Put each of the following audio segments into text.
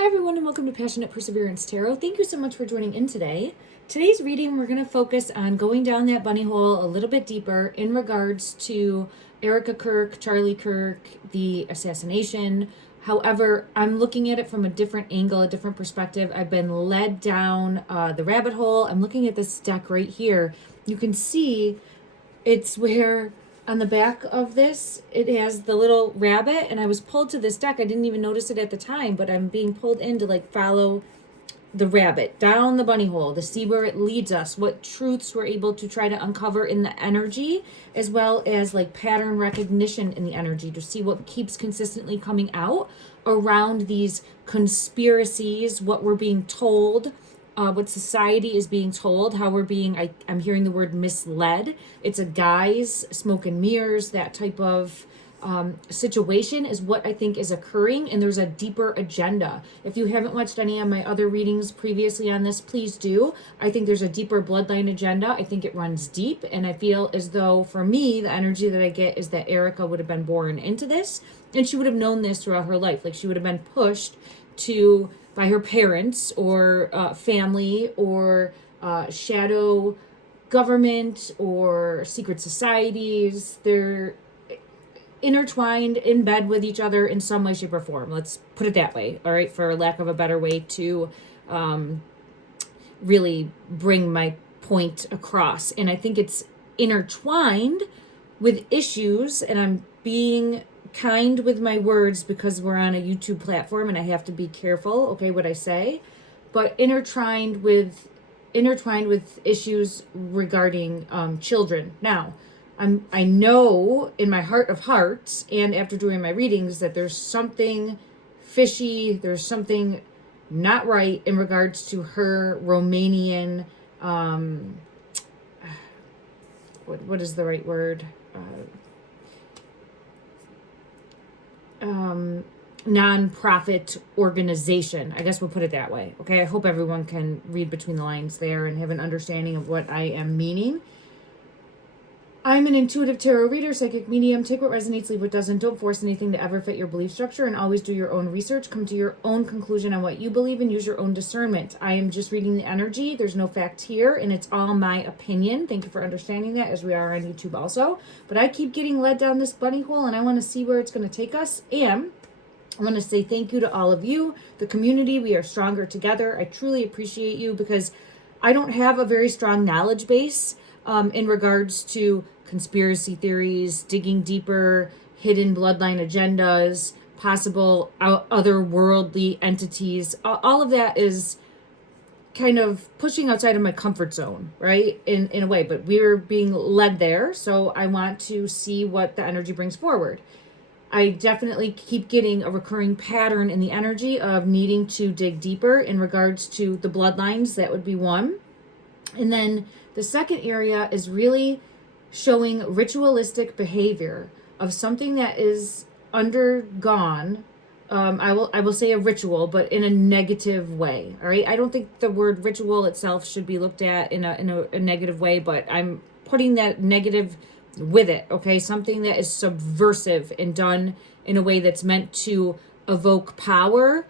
Hi everyone and welcome to Passionate Perseverance Tarot. Thank you so much for joining in today. Today's reading, we're going to focus on going down that bunny hole a little bit deeper in regards to Erika Kirk, Charlie Kirk, the assassination. However, I'm looking at it from a different angle, a different perspective. I've been led down the rabbit hole. I'm looking at this deck right here. You can see it's where on the back of this, it has the little rabbit, and I was pulled to this deck. I didn't even notice it at the time, but I'm being pulled in to like follow the rabbit down the bunny hole to see where it leads us, what truths we're able to try to uncover in the energy, as well as like pattern recognition in the energy to see what keeps consistently coming out around these conspiracies, what we're being told, what society is being told, how we're being, I'm hearing the word misled. It's a guise, smoke and mirrors, that type of situation is what I think is occurring, and there's a deeper agenda. If you haven't watched any of my other readings previously on this, please do. I think there's a deeper bloodline agenda. I think it runs deep, and I feel as though for me, the energy that I get is that Erika would have been born into this, and she would have known this throughout her life. Like she would have been pushed to by her parents or family or shadow government or secret societies. They're intertwined in bed with each other in some way, shape, or form. Let's put it that way, all right, for lack of a better way to really bring my point across. And I think it's intertwined with issues, and I'm being kind with my words because we're on a YouTube platform and I have to be careful, okay, what I say, but intertwined with issues regarding children. Now, I know in my heart of hearts and after doing my readings that there's something fishy, there's something not right in regards to her Romanian, what is the right word? Non-profit organization. I guess we'll put it that way. Okay, I hope everyone can read between the lines there and have an understanding of what I am meaning. I'm an intuitive tarot reader, psychic medium. Take what resonates, leave what doesn't. Don't force anything to ever fit your belief structure, and always do your own research. Come to your own conclusion on what you believe and use your own discernment. I am just reading the energy. There's no fact here, and it's all my opinion. Thank you for understanding that, as we are on YouTube also. But I keep getting led down this bunny hole, and I want to see where it's going to take us. And I want to say thank you to all of you, the community. We are stronger together. I truly appreciate you because I don't have a very strong knowledge base in regards to conspiracy theories, digging deeper, hidden bloodline agendas, possible otherworldly entities. All of that is kind of pushing outside of my comfort zone, right? In a way, but we're being led there. So I want to see what the energy brings forward. I definitely keep getting a recurring pattern in the energy of needing to dig deeper in regards to the bloodlines. That would be one. And then the second area is really showing ritualistic behavior of something that is undergone. I will say a ritual, but in a negative way. All right. I don't think the word ritual itself should be looked at in a negative way, but I'm putting that negative with it. Okay. Something that is subversive and done in a way that's meant to evoke power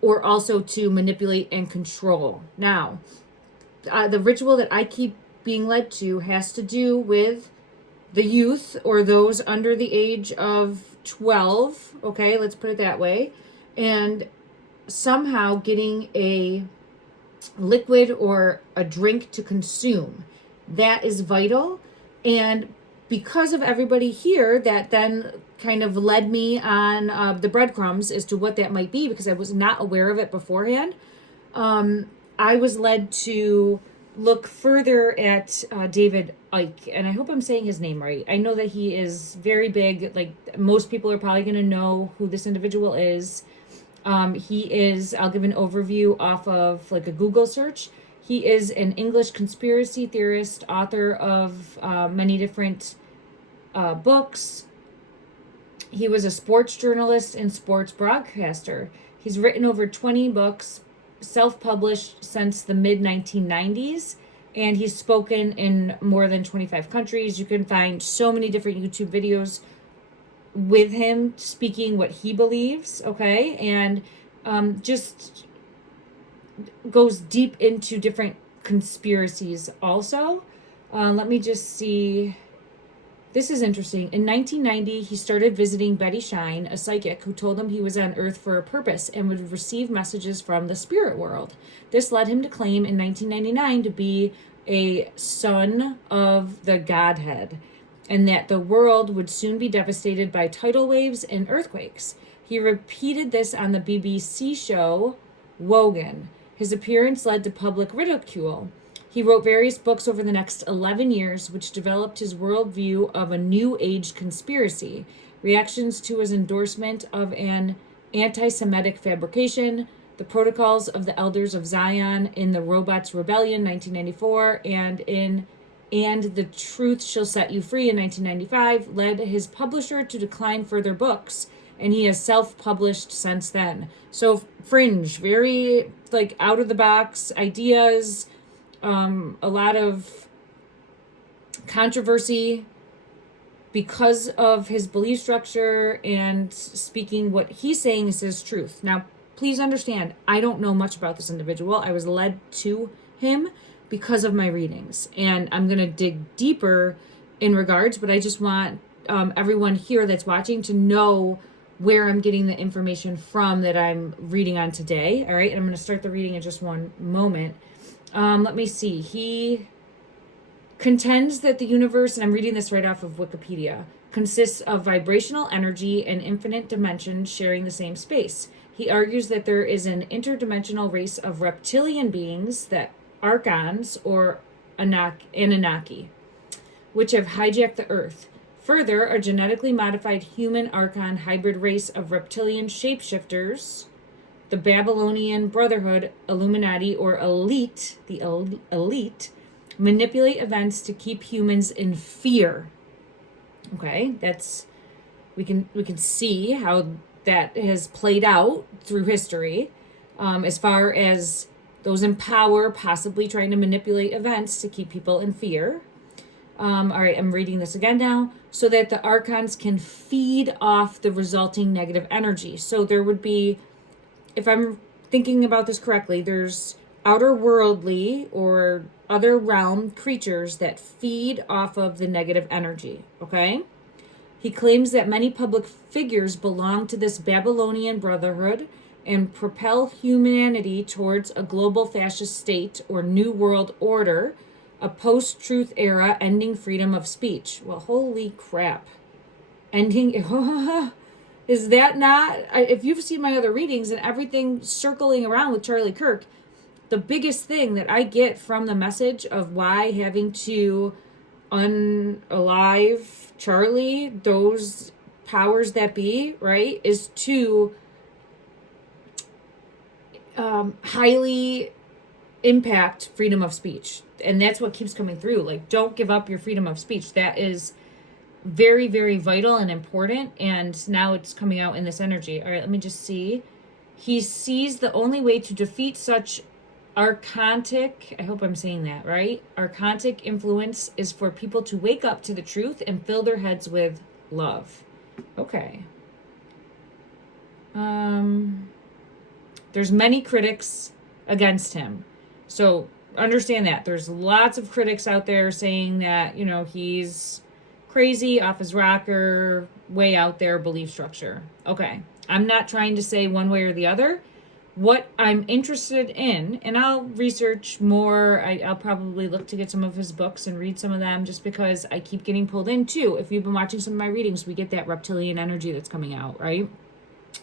or also to manipulate and control. Now, the ritual that I keep being led to has to do with the youth or those under the age of 12. Okay, let's put it that way. And somehow getting a liquid or a drink to consume. That is vital. And because of everybody here, that then kind of led me on the breadcrumbs as to what that might be, because I was not aware of it beforehand. I was led to look further at David Icke, and I hope I'm saying his name right. I know that he is very big. Like most people are probably going to know who this individual is. He is, I'll give an overview off of like a Google search. He is an English conspiracy theorist, author of many different books. He was a sports journalist and sports broadcaster. He's written over 20 books, self-published since the mid-1990s, and he's spoken in more than 25 countries. You can find so many different YouTube videos with him speaking what he believes, okay? And just goes deep into different conspiracies also. Let me just see. This is interesting. In 1990, he started visiting Betty Shine, a psychic who told him he was on Earth for a purpose and would receive messages from the spirit world. This led him to claim in 1999 to be a son of the Godhead, and that the world would soon be devastated by tidal waves and earthquakes. He repeated this on the BBC show Wogan. His appearance led to public ridicule. He wrote various books over the next 11 years, which developed his worldview of a New Age conspiracy, reactions to his endorsement of an anti-Semitic fabrication, the Protocols of the Elders of Zion in the Robots Rebellion, 1994, and The Truth Shall Set You Free in 1995, led his publisher to decline further books, and he has self-published since then. So fringe, very like out-of-the-box ideas, a lot of controversy because of his belief structure and speaking what he's saying is his truth. Now, please understand, I don't know much about this individual. I was led to him because of my readings, and I'm going to dig deeper in regards, but I just want everyone here that's watching to know where I'm getting the information from that I'm reading on today. All right, and I'm going to start the reading in just one moment. Let me see. He contends that the universe, and I'm reading this right off of Wikipedia, consists of vibrational energy and infinite dimensions sharing the same space. He argues that there is an interdimensional race of reptilian beings, that Archons or Anunnaki, which have hijacked the Earth. Further, a genetically modified human Archon hybrid race of reptilian shapeshifters, the Babylonian Brotherhood, Illuminati, or Elite, the elite, manipulate events to keep humans in fear. Okay, that's we can see how that has played out through history, as far as those in power possibly trying to manipulate events to keep people in fear. All right, I'm reading this again now. So that the Archons can feed off the resulting negative energy. So there would be, if I'm thinking about this correctly, there's outer worldly or other realm creatures that feed off of the negative energy, okay? He claims that many public figures belong to this Babylonian Brotherhood and propel humanity towards a global fascist state or new world order, a post-truth era ending freedom of speech. Well, holy crap. Ending, is that not, if you've seen my other readings and everything circling around with Charlie Kirk, the biggest thing that I get from the message of why having to unalive Charlie, those powers that be, right, is to highly impact freedom of speech. And that's what keeps coming through. Like, don't give up your freedom of speech. That is very, very vital and important. And now it's coming out in this energy. All right, let me just see. He sees the only way to defeat such archontic, I hope I'm saying that right, archontic influence is for people to wake up to the truth and fill their heads with love. Okay. There's many critics against him. So understand that. There's lots of critics out there saying that, you know, he's crazy, off his rocker, way out there belief structure. Okay. I'm not trying to say one way or the other. What I'm interested in, and I'll research more, I'll probably look to get some of his books and read some of them just because I keep getting pulled in too. If you've been watching some of my readings, we get that reptilian energy that's coming out, right?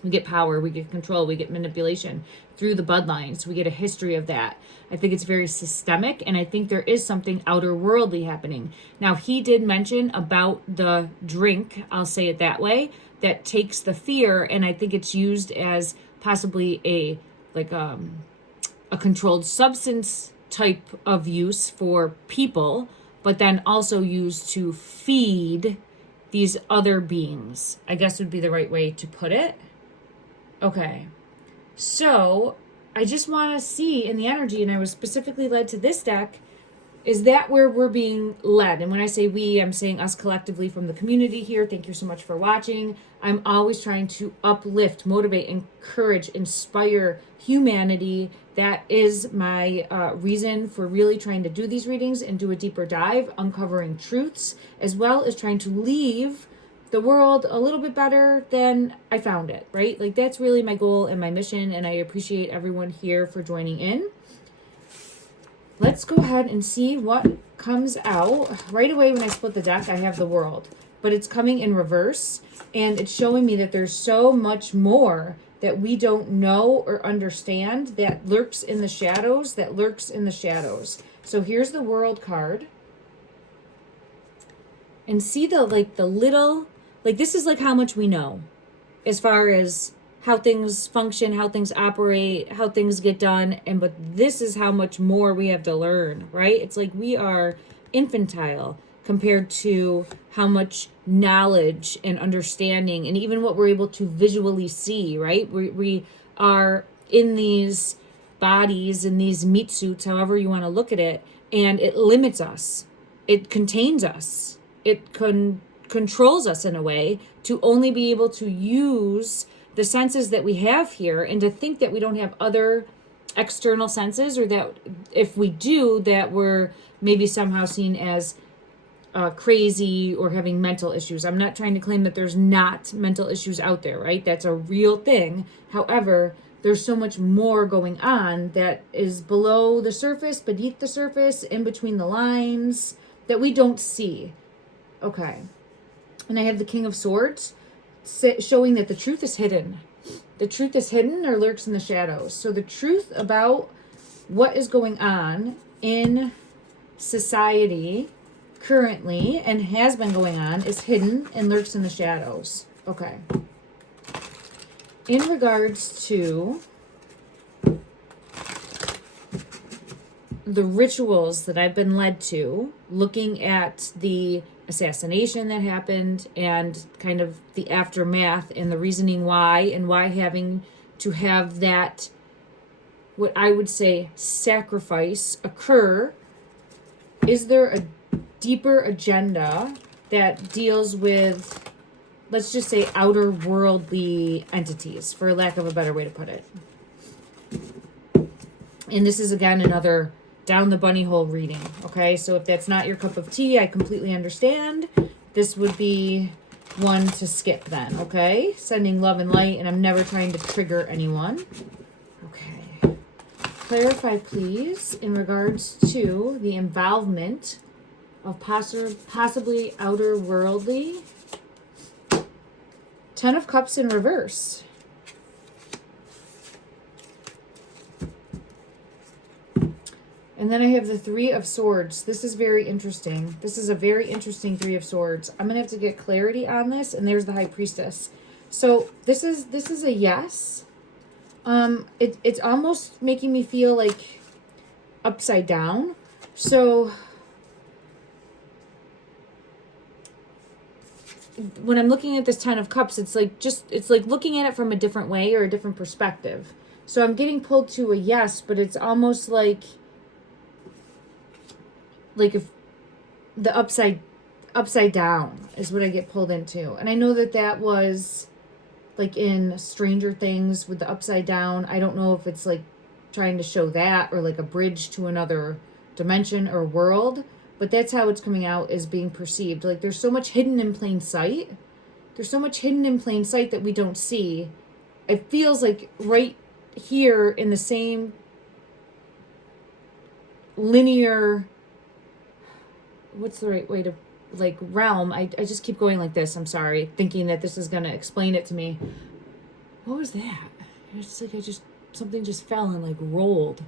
We get power, we get control, we get manipulation through the bloodlines. We get a history of that. I think it's very systemic, and I think there is something outer worldly happening. Now, he did mention about the drink, I'll say it that way, that takes the fear, and I think it's used as possibly a controlled substance type of use for people, but then also used to feed these other beings, I guess would be the right way to put it. Okay, so I just want to see in the energy, and I was specifically led to this deck, Is that where we're being led? And when I say we, I'm saying us collectively from the community here. Thank you so much for watching. I'm always trying to uplift, motivate, encourage, inspire humanity. That is my reason for really trying to do these readings and do a deeper dive, uncovering truths, as well as trying to leave the world a little bit better than I found it, right? Like that's really my goal and my mission, and I appreciate everyone here for joining in. Let's go ahead and see what comes out. Right away when I split the deck, I have the World, but it's coming in reverse, and it's showing me that there's so much more that we don't know or understand that lurks in the shadows, So here's the World card. And see the little, this is like how much we know as far as how things function, how things operate, how things get done, but this is how much more we have to learn, right? It's like we are infantile compared to how much knowledge and understanding and even what we're able to visually see, right? We are in these bodies, in these meat suits, however you want to look at it, and it limits us. It contains us. It controls us in a way to only be able to use the senses that we have here, and to think that we don't have other external senses, or that if we do, that we're maybe somehow seen as crazy or having mental issues. I'm not trying to claim that there's not mental issues out there, right? That's a real thing. However, there's so much more going on that is below the surface, beneath the surface, in between the lines, that we don't see. Okay. And I have the King of Swords, showing that the truth is hidden. The truth is hidden or lurks in the shadows. So the truth about what is going on in society currently and has been going on is hidden and lurks in the shadows. Okay. In regards to the rituals that I've been led to, looking at the assassination that happened and kind of the aftermath and the reasoning why, and why having to have that, what I would say, sacrifice occur, is there a deeper agenda that deals with, let's just say, outer worldly entities, for lack of a better way to put it? And this is, again, another down the bunny hole reading, okay? So if that's not your cup of tea, I completely understand. This would be one to skip then, okay? Sending love and light, and I'm never trying to trigger anyone. Okay. Clarify, please, in regards to the involvement of possibly outer worldly. 10 of Cups in reverse. And then I have the Three of Swords. This is very interesting. This is a very interesting Three of Swords. I'm going to have to get clarity on this. And there's the High Priestess. So this is a yes. It's almost making me feel like upside down. So when I'm looking at this 10 of Cups, it's like looking at it from a different way or a different perspective. So I'm getting pulled to a yes, but it's almost like if the upside down is what I get pulled into. And I know that was like in Stranger Things with the upside down. I don't know if it's like trying to show that or like a bridge to another dimension or world, but that's how it's coming out, is being perceived. Like there's so much hidden in plain sight. There's so much hidden in plain sight that we don't see. It feels like right here in the same linear, what's the right way to, like, realm. I just keep going like this. I'm sorry, thinking that this is going to explain it to me. What was that? It's like something just fell and like rolled.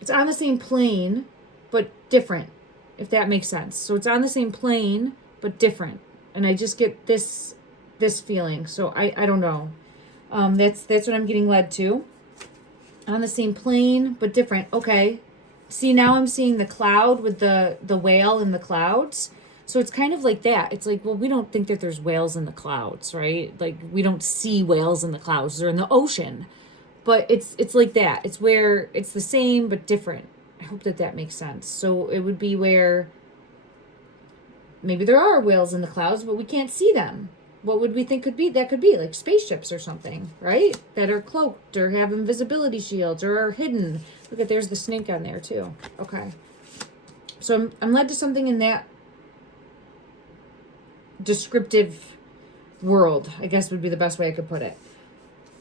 It's on the same plane, but different, if that makes sense. So it's on the same plane, but different. And I just get this feeling. So I don't know. That's what I'm getting led to. On the same plane, but different. Okay. See, now I'm seeing the cloud with the whale in the clouds. So it's kind of like that. It's like, well, we don't think that there's whales in the clouds, right? Like, we don't see whales in the clouds. They're in the ocean. but it's like that. It's where it's the same but different. I hope that makes sense. So it would be where maybe there are whales in the clouds, but we can't see them. What would we think could be? That could be like spaceships or something, right? That are cloaked or have invisibility shields or are hidden. Look at, there's the snake on there too. Okay. So I'm led to something in that descriptive world, I guess would be the best way I could put it.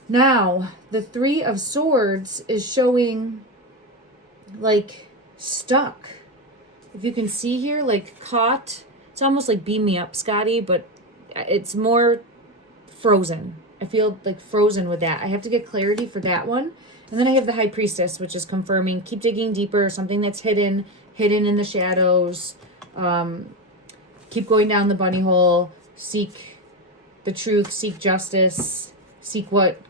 Now, the Three of Swords is showing like stuck. If you can see here, like caught. It's almost like beam me up, Scotty, but it's more frozen. I feel like frozen with that. I have to get clarity for that one. And then I have the High Priestess, which is confirming, keep digging deeper, something that's hidden in the shadows. Keep going down the bunny hole, seek the truth, seek justice, seek what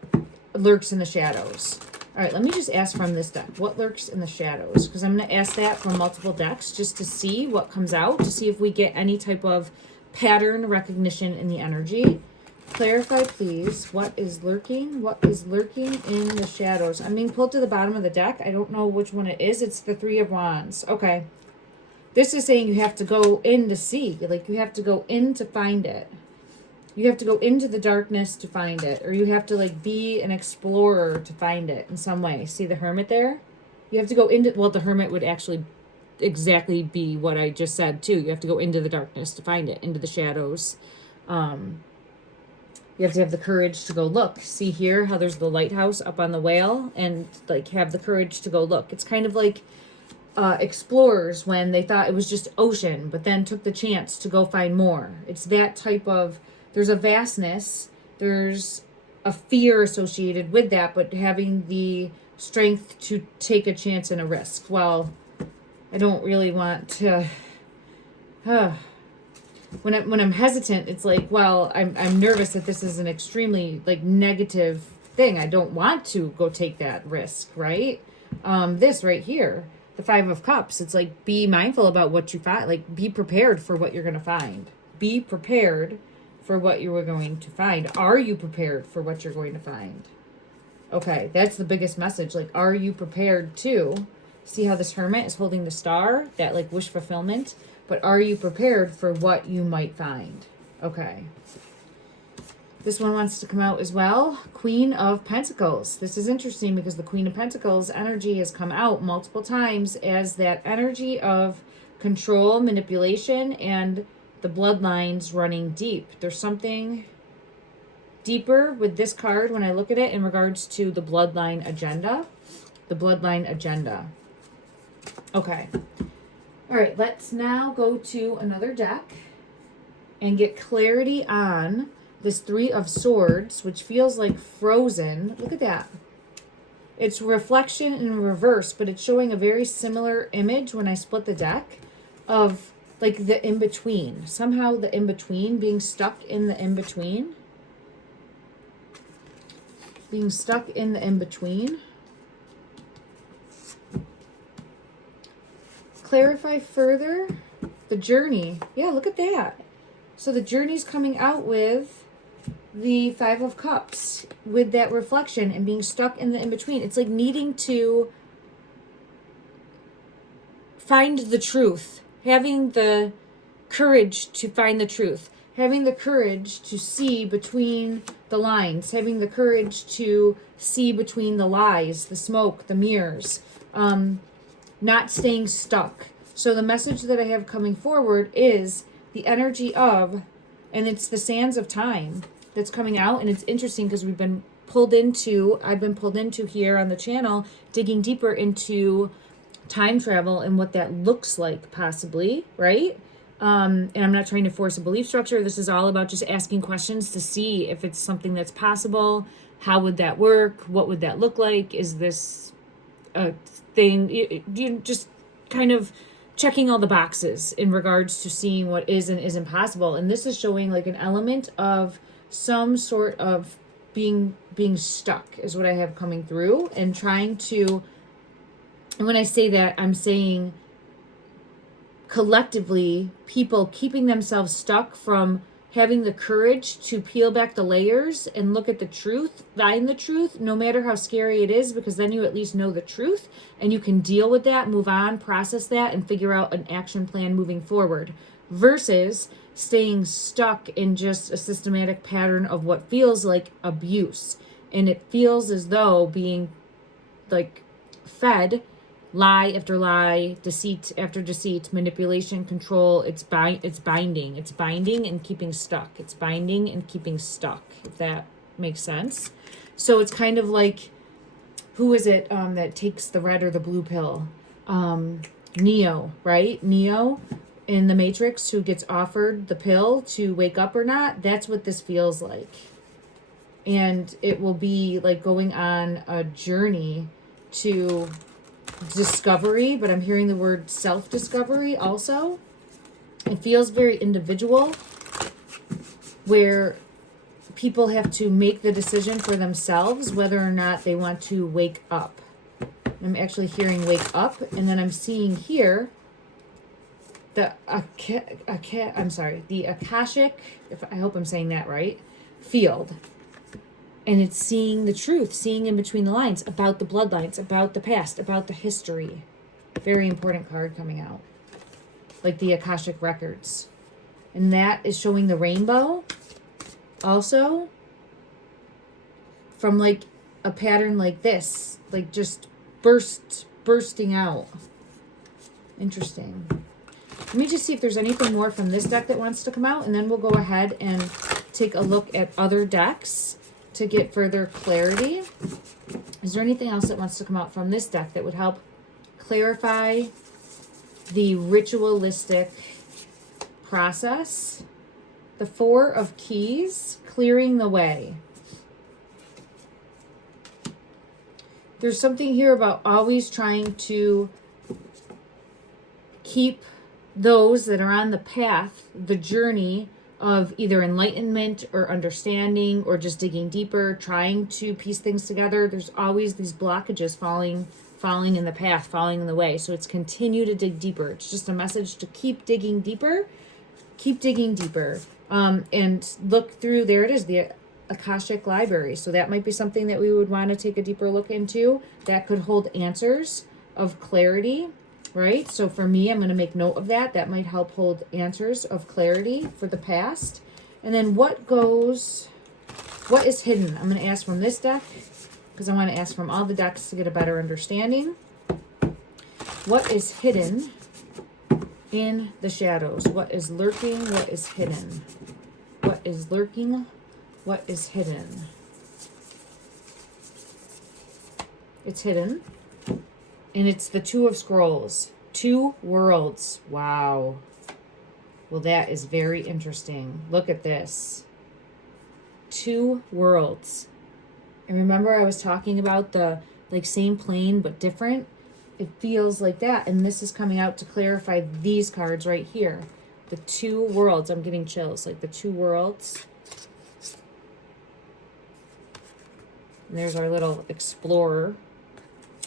lurks in the shadows. All right, let me just ask from this deck, what lurks in the shadows? Because I'm going to ask that from multiple decks just to see what comes out, to see if we get any type of pattern recognition in the energy. Clarify, please. What is lurking? What is lurking in the shadows? I'm being pulled to the bottom of the deck. I don't know which one it is. It's the Three of Wands. Okay. This is saying you have to go in to see. Like, you have to go in to find it. You have to go into the darkness to find it. Or you have to, like, be an explorer to find it in some way. See the Hermit there? You have to go into... Well, the Hermit would actually exactly be what I just said, too. You have to go into the darkness to find it. Into the shadows. You have to have the courage to go look. See here how there's the lighthouse up on the whale? And, like, have the courage to go look. It's kind of like... explorers when they thought it was just ocean, but then took the chance to go find more. It's that type of, there's a vastness, there's a fear associated with that, but having the strength to take a chance and a risk. Well, I don't really want to, when I'm hesitant, it's like, well, I'm nervous that this is an extremely like negative thing. I don't want to go take that risk, right? This right here, the Five of Cups, it's like, be mindful about what you find. Like, be prepared for what you're going to find. Be prepared for what you are going to find. Are you prepared for what you're going to find? Okay, that's the biggest message. Like, are you prepared to? See how this Hermit is holding the star? That, like, wish fulfillment. But are you prepared for what you might find? Okay. This one wants to come out as well. Queen of Pentacles. This is interesting because the Queen of Pentacles energy has come out multiple times as that energy of control, manipulation, and the bloodlines running deep. There's something deeper with this card when I look at it in regards to the bloodline agenda. The bloodline agenda. Okay. All right, let's now go to another deck and get clarity on this Three of Swords, which feels like frozen. Look at that. It's reflection in reverse, but it's showing a very similar image when I split the deck of like the in-between. Somehow the in-between, being stuck in the in-between. Being stuck in the in-between. Clarify further. The journey. Yeah, look at that. So the journey's coming out with the Five of Cups with that reflection and being stuck in the in-between. It's like needing to find the truth, having the courage to find the truth, having the courage to see between the lines, having the courage to see between the lies, the smoke, the mirrors, not staying stuck. So the message that I have coming forward is the energy of, and it's the sands of time that's coming out. And it's interesting because I've been pulled into here on the channel, digging deeper into time travel and what that looks like possibly, right? And I'm not trying to force a belief structure. This is all about just asking questions to see if it's something that's possible. How would that work? What would that look like? Is this a thing? You just kind of checking all the boxes in regards to seeing what is and isn't possible. And this is showing like an element of some sort of being stuck is what I have coming through, and trying to, and when I say that, I'm saying collectively people keeping themselves stuck from having the courage to peel back the layers and look at the truth, find the truth, no matter how scary it is, because then you at least know the truth and you can deal with that, move on, process that, and figure out an action plan moving forward, versus staying stuck in just a systematic pattern of what feels like abuse. And it feels as though being like fed lie after lie, deceit after deceit, manipulation, control. It's binding and keeping stuck. It's binding and keeping stuck, if that makes sense. So it's kind of like, who is it that takes the red or the blue pill? Neo, right? Neo in the Matrix, who gets offered the pill to wake up or not. That's what this feels like. And it will be like going on a journey to discovery, but I'm hearing the word self-discovery also. It feels very individual, where people have to make the decision for themselves whether or not they want to wake up. I'm actually hearing wake up, and then I'm seeing here the the Akashic, I hope I'm saying that right, field. And it's seeing the truth, seeing in between the lines about the bloodlines, about the past, about the history. Very important card coming out. Like the Akashic records. And that is showing the rainbow also, from like a pattern like this, like just bursting out. Interesting. Let me just see if there's anything more from this deck that wants to come out, and then we'll go ahead and take a look at other decks to get further clarity. Is there anything else that wants to come out from this deck that would help clarify the ritualistic process? The Four of Keys, clearing the way. There's something here about always trying to keep those that are on the path, the journey of either enlightenment or understanding or just digging deeper, trying to piece things together. There's always these blockages falling in the path, falling in the way. So it's continue to dig deeper. It's just a message to keep digging deeper, and look through, there it is, the Akashic Library. So that might be something that we would want to take a deeper look into. That could hold answers of clarity, right? So for me, I'm going to make note of that. That might help hold answers of clarity for the past. And then what is hidden? I'm going to ask from this deck, because I want to ask from all the decks to get a better understanding. What is hidden in the shadows? What is lurking? What is hidden? What is lurking? What is hidden? It's hidden. And it's the Two of Scrolls. Two worlds. Wow. Well, that is very interesting. Look at this. Two worlds. And remember I was talking about the like same plane but different? It feels like that. And this is coming out to clarify these cards right here. The two worlds. I'm getting chills. Like the two worlds. And there's our little explorer.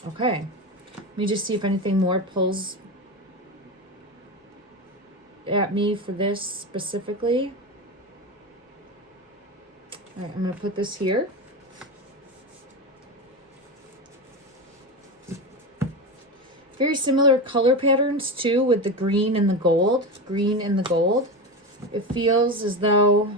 Okay. Let me just see if anything more pulls at me for this specifically. All right, I'm going to put this here. Very similar color patterns too, with the green and the gold. Green and the gold. It feels as though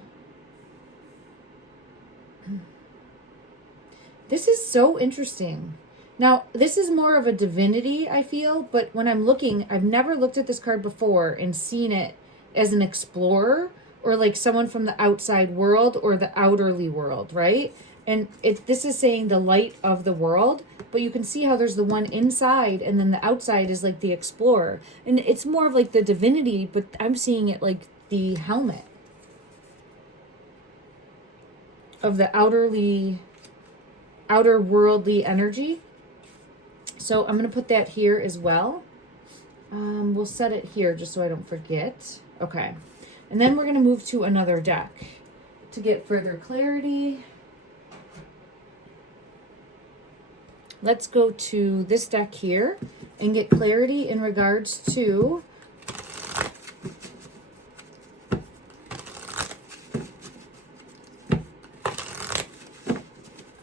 this is so interesting. Now, this is more of a divinity, I feel, but when I'm looking, I've never looked at this card before and seen it as an explorer or like someone from the outside world or the outerly world, right? And this is saying the light of the world, but you can see how there's the one inside and then the outside is like the explorer. And it's more of like the divinity, but I'm seeing it like the helmet of the outer worldly energy. So I'm going to put that here as well. We'll set it here just so I don't forget. Okay. And then we're going to move to another deck to get further clarity. Let's go to this deck here and get clarity in regards to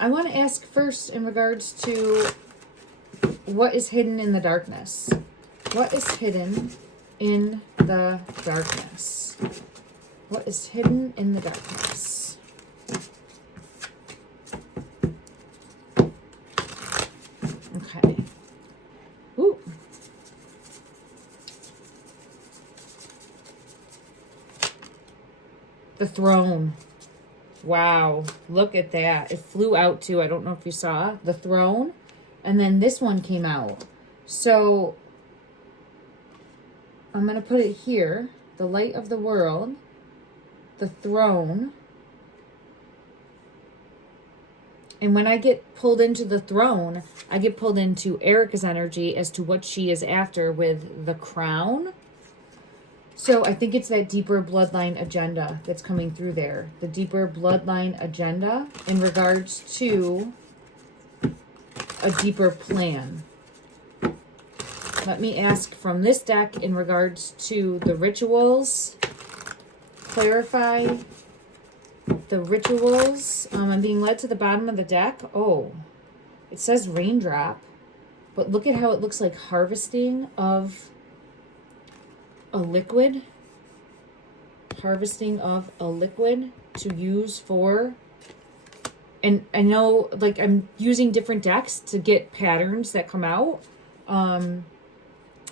I want to ask first in regards to what is hidden in the darkness. What is hidden in the darkness? What is hidden in the darkness? Okay. Ooh. The throne. Wow. Look at that. It flew out too. I don't know if you saw the throne. And then this one came out. So I'm going to put it here. The light of the world. The throne. And when I get pulled into the throne, I get pulled into Erika's energy as to what she is after with the crown. So I think it's that deeper bloodline agenda that's coming through there. The deeper bloodline agenda in regards to a deeper plan. Let me ask from this deck in regards to the rituals. Clarify the rituals. I'm being led to the bottom of the deck. Oh, it says raindrop. But look at how it looks like harvesting of a liquid. Harvesting of a liquid to use for... And I know, like, I'm using different decks to get patterns that come out.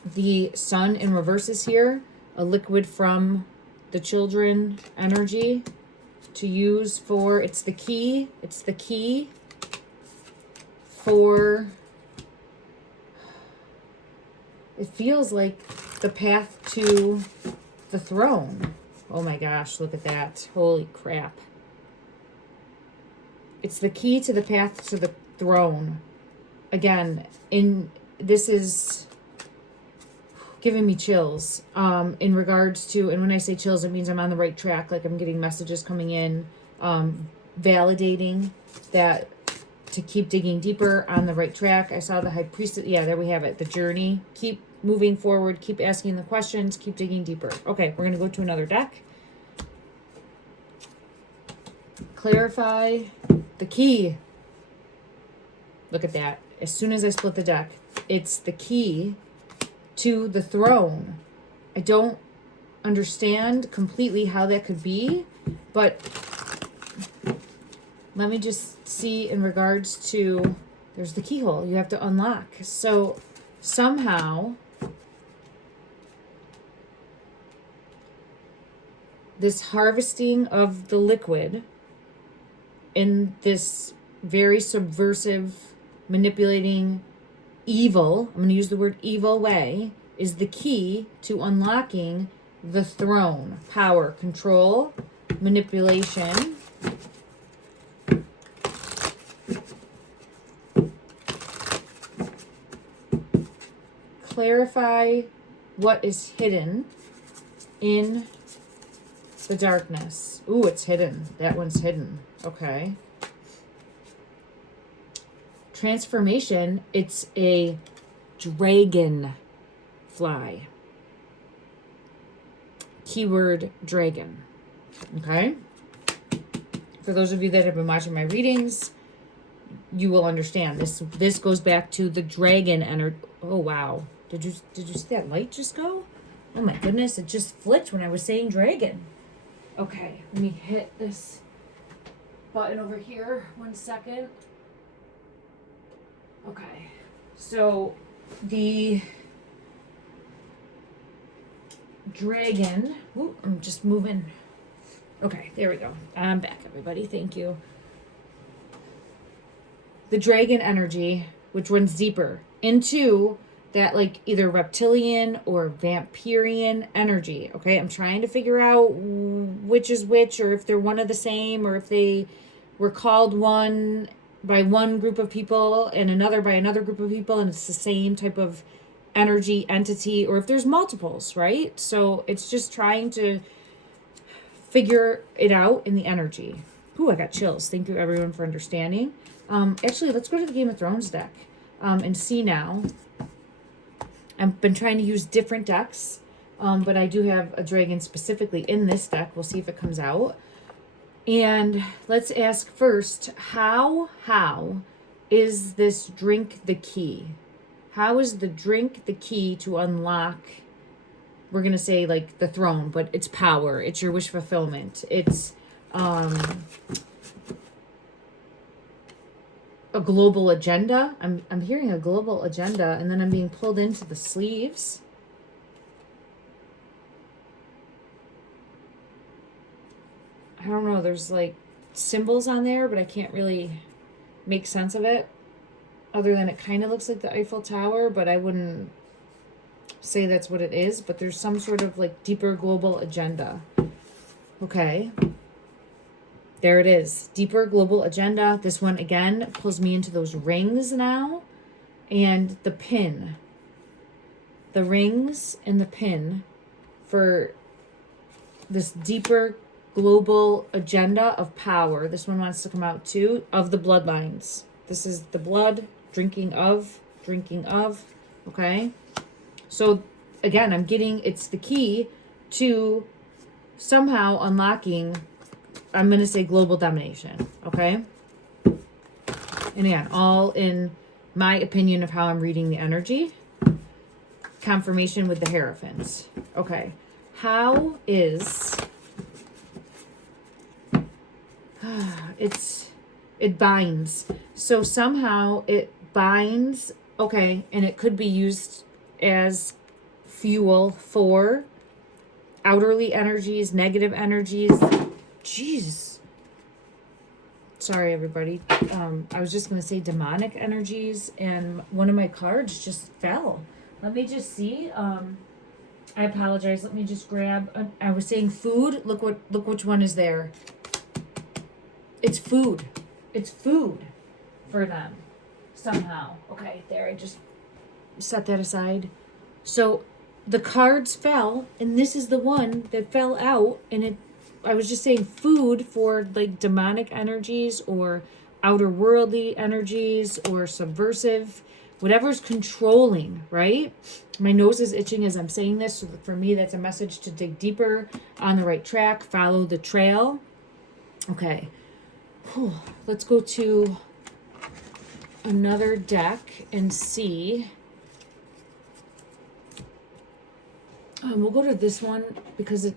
The sun in reverse is here. A liquid from the children energy to use for... It's the key. It's the key for... It feels like the path to the throne. Oh my gosh, look at that. Holy crap. It's the key to the path to the throne. Again, this is giving me chills in regards to, and when I say chills, it means I'm on the right track. Like I'm getting messages coming in, validating that to keep digging deeper on the right track. I saw the high priestess. Yeah, there we have it. The journey. Keep moving forward. Keep asking the questions. Keep digging deeper. Okay, we're going to go to another deck. Clarify the key. Look at that. As soon as I split the deck, it's the key to the throne. I don't understand completely how that could be, but let me just see in regards to, there's the keyhole you have to unlock. So somehow this harvesting of the liquid in this very subversive, manipulating, evil, I'm going to use the word evil way, is the key to unlocking the throne. Power, control, manipulation. Clarify what is hidden in the darkness. Ooh, it's hidden. That one's hidden. Okay. Transformation, it's a dragon fly. Keyword dragon. Okay. For those of you that have been watching my readings, you will understand. This goes back to the dragon energy. Oh wow. Did you see that light just go? Oh my goodness, it just flipped when I was saying dragon. Okay, let me hit this button over here. 1 second. Okay, so the dragon, ooh, I'm just moving. Okay, there we go. I'm back, everybody. Thank you. The dragon energy, which runs deeper into that, like either reptilian or vampirian energy. Okay, I'm trying to figure out which is which, or if they're one of the same, or if they were called one by one group of people and another by another group of people, and it's the same type of energy entity, or if there's multiples, right? So it's just trying to figure it out in the energy. Ooh, I got chills. Thank you everyone for understanding. Actually, let's go to the Game of Thrones deck and see now. I've been trying to use different decks, but I do have a dragon specifically in this deck. We'll see if it comes out. And let's ask first, how is this drink the key? How is the drink the key to unlock, we're going to say like the throne, but it's power, it's your wish fulfillment, it's a global agenda. I'm hearing a global agenda, and then I'm being pulled into the sleeves. I don't know, there's like symbols on there, but I can't really make sense of it, other than it kind of looks like the Eiffel Tower, but I wouldn't say that's what it is. But there's some sort of like deeper global agenda. Okay. There it is. Deeper global agenda. This one, again, pulls me into those rings now. And the pin. The rings and the pin for this deeper global agenda of power. This one wants to come out too, of the bloodlines. This is the blood, drinking of. Okay. So again, I'm getting, it's the key to somehow unlocking, I'm going to say global domination, okay? And again, all in my opinion of how I'm reading the energy. Confirmation with the Hierophants. Okay. How is... it binds. So somehow it binds, okay, and it could be used as fuel for outerly energies, negative energies. Jeez. Sorry, everybody. I was just going to say demonic energies, and one of my cards just fell. Let me just see. I apologize. Let me just grab. I was saying food. Look which one is there. It's food. It's food for them somehow. Okay, there. I just set that aside. So the cards fell, and this is the one that fell out, and I was just saying food for like demonic energies or outer worldly energies or subversive, whatever's controlling, right? My nose is itching as I'm saying this. So for me, that's a message to dig deeper, on the right track, follow the trail. Okay. Whew. Let's go to another deck and see. We'll go to this one because it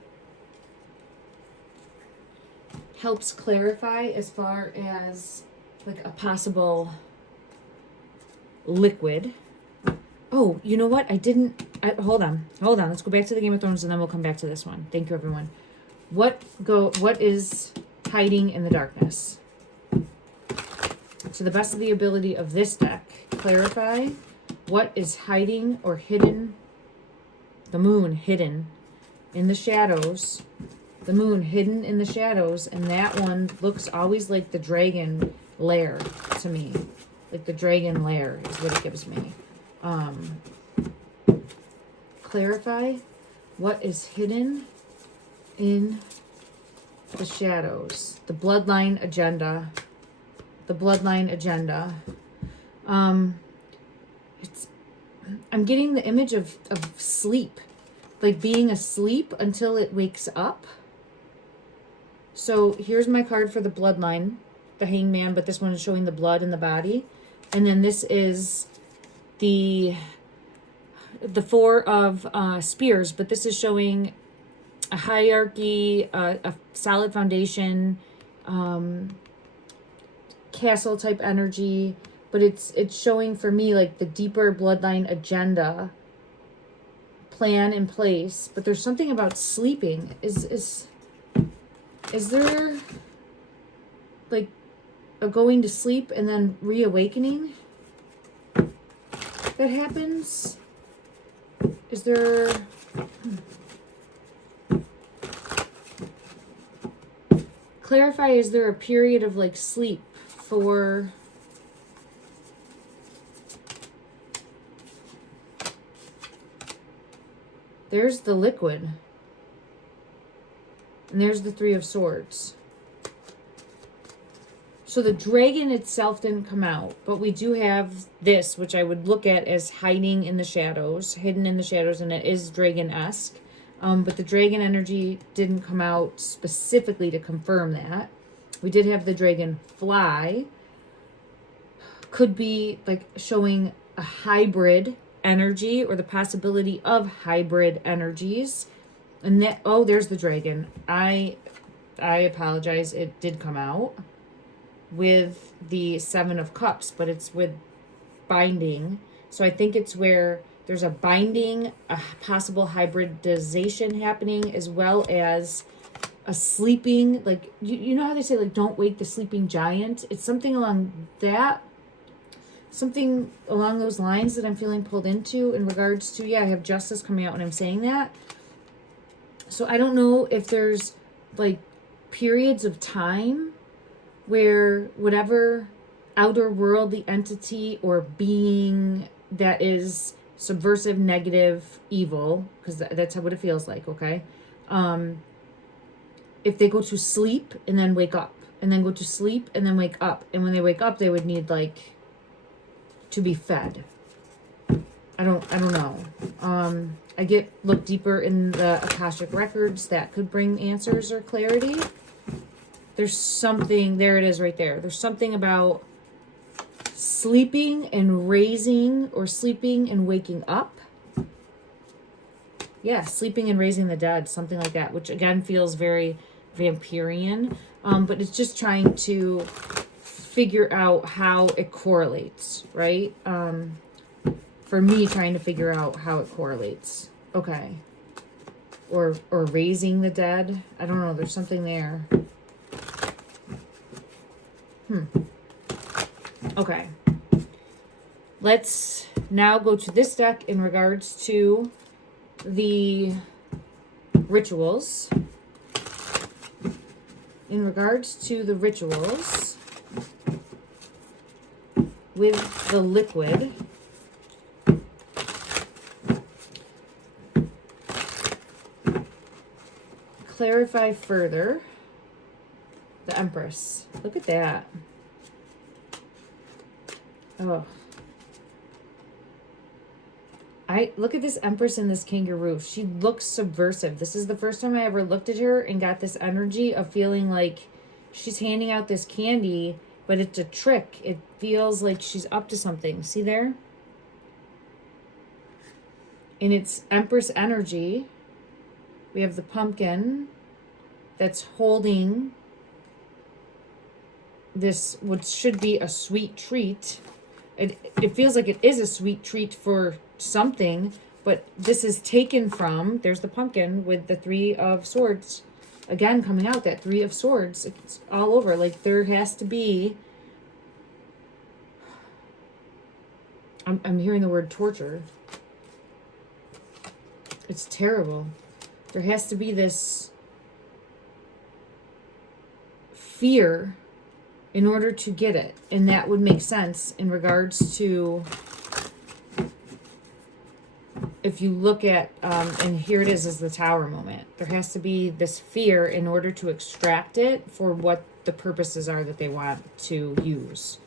helps clarify as far as like a possible liquid. Oh, you know what? Hold on. Let's go back to the Game of Thrones and then we'll come back to this one. Thank you, everyone. What is hiding in the darkness? To the best of the ability of this deck, clarify what is hiding or hidden. The moon hidden in the shadows. The moon hidden in the shadows, and that one looks always like the dragon lair to me. Like the dragon lair is what it gives me. Clarify what is hidden in the shadows. The bloodline agenda. The bloodline agenda. I'm getting the image of sleep. Like being asleep until it wakes up. So here's my card for the bloodline, the hangman, but this one is showing the blood in the body. And then this is the four of spears, but this is showing a hierarchy, a solid foundation, castle type energy, but it's showing for me like the deeper bloodline agenda plan in place. But there's something about sleeping. Is there like a going to sleep and then reawakening that happens? Is there... Clarify, is there a period of like sleep for... There's the liquid. And there's the Three of Swords. So the dragon itself didn't come out, but we do have this, which I would look at as hiding in the shadows, hidden in the shadows, and it is dragon-esque. But the dragon energy didn't come out specifically to confirm that. We did have the dragon fly. Could be like showing a hybrid energy or the possibility of hybrid energies. And that, oh, there's the dragon. I apologize. It did come out with the 7 of Cups, but it's with binding. So I think it's where there's a binding, a possible hybridization happening, as well as a sleeping, like, you know how they say, like, don't wake the sleeping giant? It's something along those lines that I'm feeling pulled into in regards to, yeah, I have justice coming out when I'm saying that. So I don't know if there's, like, periods of time where whatever outer worldly entity or being that is subversive, negative, evil, because that's what it feels like, okay? If they go to sleep and then wake up, and then go to sleep and then wake up, and when they wake up, they would need, like, to be fed. I don't know. I look deeper in the Akashic records that could bring answers or clarity. There's something, there it is right there. There's something about sleeping and raising, or sleeping and waking up. Yeah, sleeping and raising the dead, something like that, which again feels very vampirian. But it's just trying to figure out how it correlates, right? For me, trying to figure out how it correlates. Okay. Or raising the dead. I don't know, there's something there. Okay. Let's now go to this deck in regards to the rituals. In regards to the rituals with the liquid. Clarify further. The Empress. Look at that. Oh. Look at this Empress and this kangaroo. She looks subversive. This is the first time I ever looked at her and got this energy of feeling like she's handing out this candy, but it's a trick. It feels like she's up to something. See there? And it's Empress energy. We have the pumpkin that's holding this, what should be a sweet treat. It feels like it is a sweet treat for something, but this is taken from, there's the pumpkin with the 3 of Swords. Again, coming out, that 3 of Swords. It's all over. Like, there has to be, I'm hearing the word torture. It's terrible. There has to be this fear in order to get it. And that would make sense in regards to, if you look at, and here it is the Tower moment. There has to be this fear in order to extract it for what the purposes are that they want to use.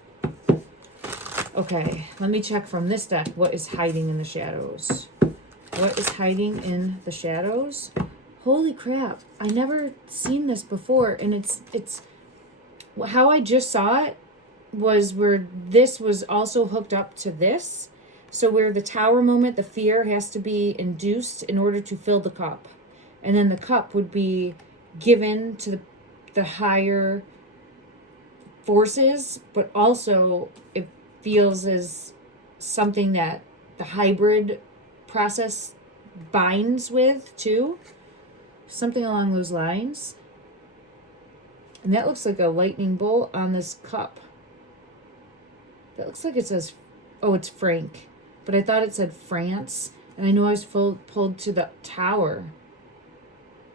Okay, let me check from this deck what is hiding in the shadows. What is hiding in the shadows? Holy crap, I never seen this before, and it's how I just saw it was where this was also hooked up to this. So where the Tower moment, the fear has to be induced in order to fill the cup. And then the cup would be given to the higher forces, but also it feels as something that the hybrid process binds with too. Something along those lines. And that looks like a lightning bolt on this cup. That looks like it says, oh, it's Frank. But I thought it said France. And I knew I was pulled to the Tower.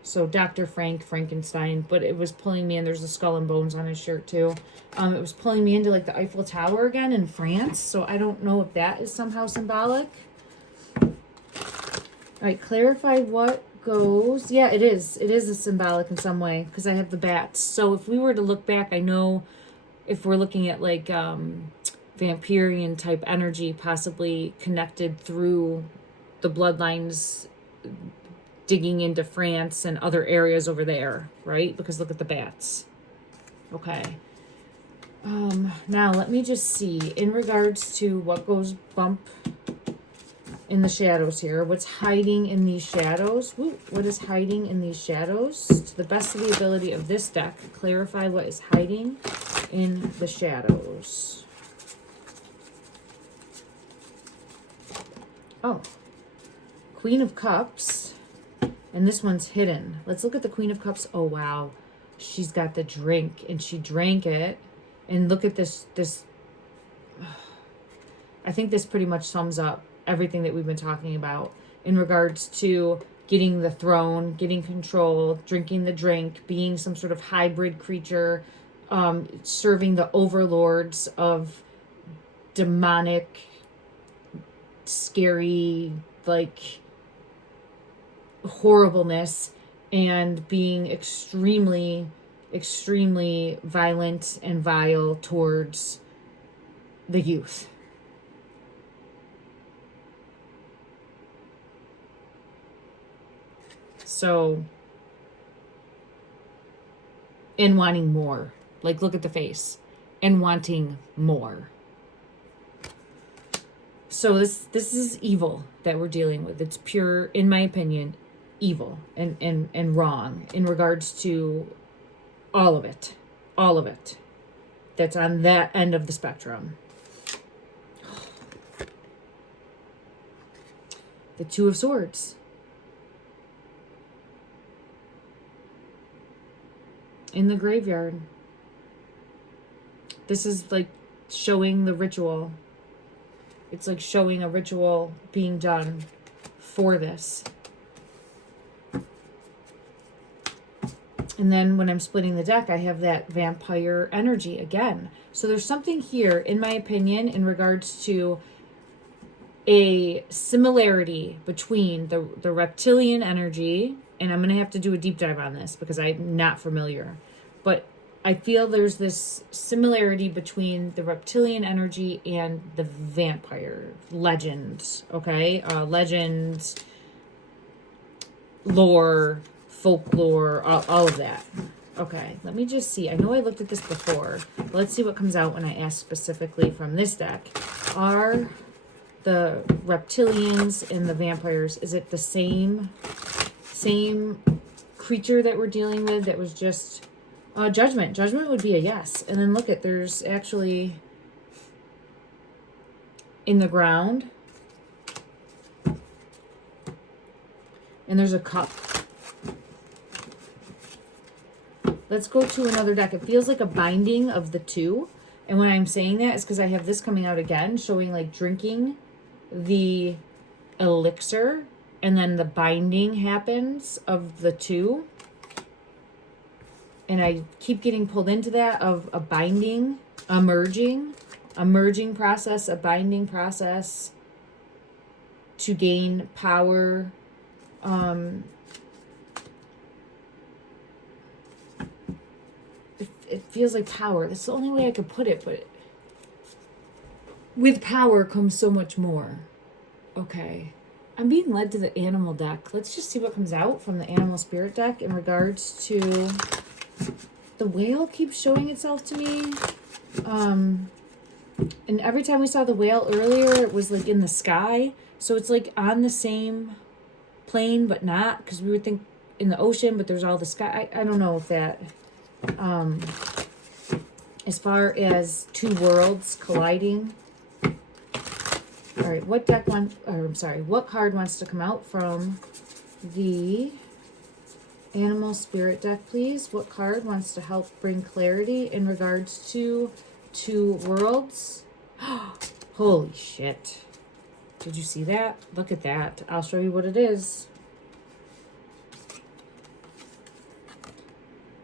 So Dr. Frankenstein. But it was pulling me in. There's a skull and bones on his shirt too. It was pulling me into like the Eiffel Tower again in France. So I don't know if that is somehow symbolic. All right, clarify what goes. Yeah, it is. It is a symbolic in some way because I have the bats. So if we were to look back, I know if we're looking at like vampirian type energy, possibly connected through the bloodlines, digging into France and other areas over there, right? Because look at the bats. Okay. Now let me just see in regards to what goes bump in the shadows here. What's hiding in these shadows? Woo, what is hiding in these shadows? To the best of the ability of this deck, clarify what is hiding in the shadows. Oh, Queen of Cups. And this one's hidden. Let's look at the Queen of Cups. Oh, wow. She's got the drink and she drank it. And look at this. I think this pretty much sums up everything that we've been talking about in regards to getting the throne, getting control, drinking the drink, being some sort of hybrid creature, serving the overlords of demonic, scary, like, horribleness, and being extremely, extremely violent and vile towards the youth. So, and wanting more. Like, look at the face. And wanting more. So this is evil that we're dealing with. It's pure, in my opinion, evil and wrong in regards to all of it. All of it. That's on that end of the spectrum. The Two of Swords. In the graveyard. This is like showing the ritual. It's like showing a ritual being done for this. And then when I'm splitting the deck, I have that vampire energy again. So there's something here, in my opinion, in regards to a similarity between the reptilian energy, and I'm going to have to do a deep dive on this because I'm not familiar. But I feel there's this similarity between the reptilian energy and the vampire legends, okay? Legends, lore, folklore, all of that. Okay, let me just see. I know I looked at this before. But let's see what comes out when I ask specifically from this deck. Are the reptilians and the vampires, is it the same creature that we're dealing with that was just judgment? Judgment would be a yes. And then look at, there's actually in the ground, and there's a cup. Let's go to another deck. It feels like a binding of the two. And when I'm saying that is because I have this coming out again, showing like drinking the elixir, and then the binding happens of the two. And I keep getting pulled into that of a binding, a merging process, a binding process to gain power. It feels like power. That's the only way I could put it, but with power comes so much more. Okay. I'm being led to the animal deck. Let's just see what comes out from the animal spirit deck in regards to the whale keeps showing itself to me. And every time we saw the whale earlier, it was like in the sky. So it's like on the same plane, but not, because we would think in the ocean, but there's all the sky. I don't know if that, as far as two worlds colliding. All right, what card wants to come out from the animal spirit deck, please? What card wants to help bring clarity in regards to two worlds? Holy shit. Did you see that? Look at that. I'll show you what it is.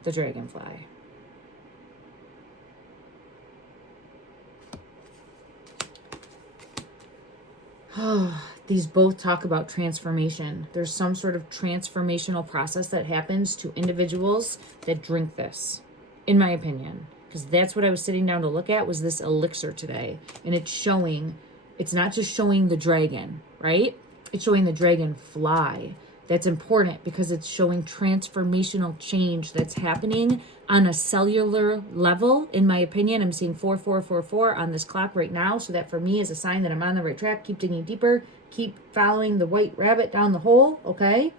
The dragonfly. These both talk about transformation. There's some sort of transformational process that happens to individuals that drink this, in my opinion. Because that's what I was sitting down to look at, was this elixir today. And it's showing, it's not just showing the dragon, right? It's showing the dragonfly. That's important because it's showing transformational change that's happening on a cellular level. In my opinion, I'm seeing 4444 on this clock right now. So that for me is a sign that I'm on the right track. Keep digging deeper. Keep following the white rabbit down the hole. Okay.